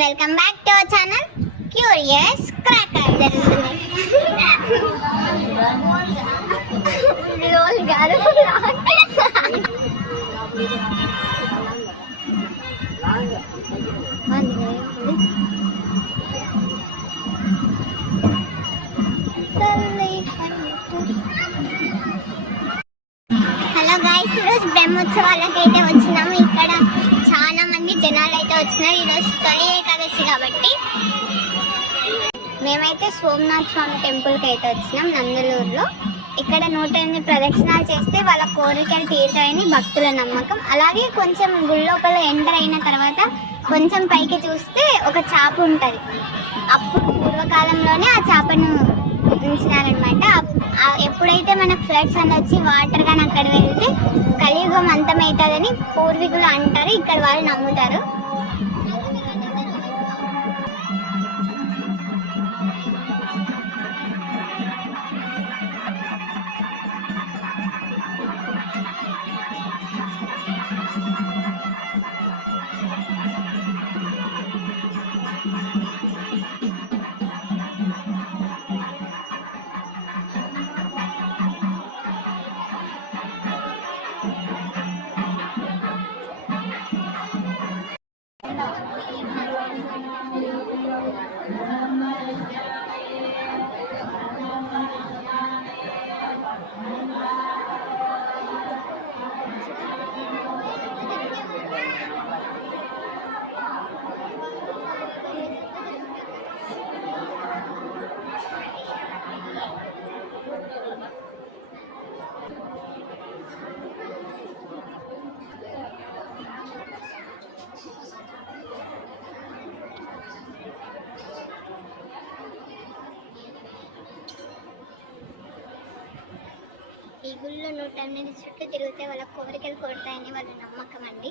Welcome back to our channel curious cracker. రోల్ గారు hello guys, ఈరోజు బ్రహ్మోత్సవాలకైతే వచ్చినాము. ఇక్కడ చాలా మంది జనాలు అయితే వచ్చినారు. ఈరోజు తొలి ఏకాదశి కాబట్టి మేమైతే సోమనాథ్ స్వామి టెంపుల్కి అయితే వచ్చినాం నందలూరులో. ఇక్కడ 108 ప్రదక్షిణాలు చేస్తే వాళ్ళ కోరికలు తీరుతాయని భక్తుల నమ్మకం. అలాగే కొంచెం గుడి లోపల ఎంటర్ అయిన తర్వాత కొంచెం పైకి చూస్తే ఒక చాప ఉంటుంది. అప్పుడు పూర్వకాలంలోనే ఆ చేపను ఉంచినారనమాట. ఎప్పుడైతే మనకు ఫ్లడ్స్ అని వచ్చి వాటర్ కానీ అక్కడ వెళ్తే కలియుగం అంతమవుతుందని పూర్వీకులు అంటారు. ఇక్కడ వాళ్ళు నమ్ముతారు. ఈ గుళ్ళో 108 చుట్టూ తిరిగితే వాళ్ళ కోరికలు కోరుతాయని వాళ్ళ నమ్మకం అండి.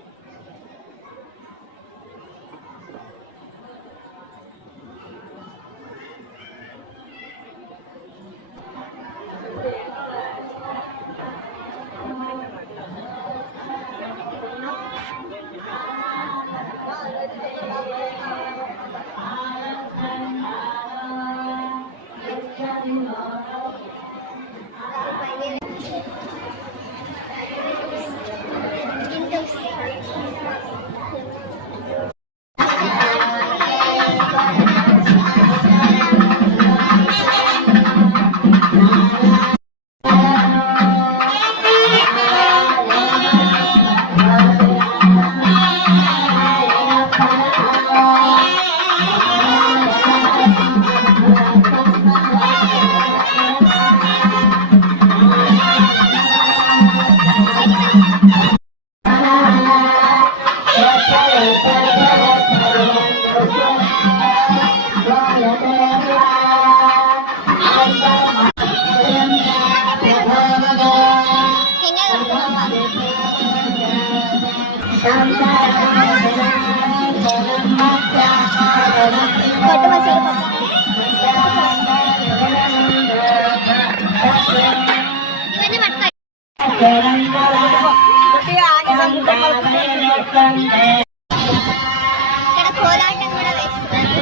ఇక్కడ కోలాటం కూడా వేస్తున్నారు.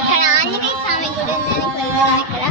ఇక్కడ ఆంజనేయ స్వామి గుడి ఉందని పోయినా ఇక్కడ.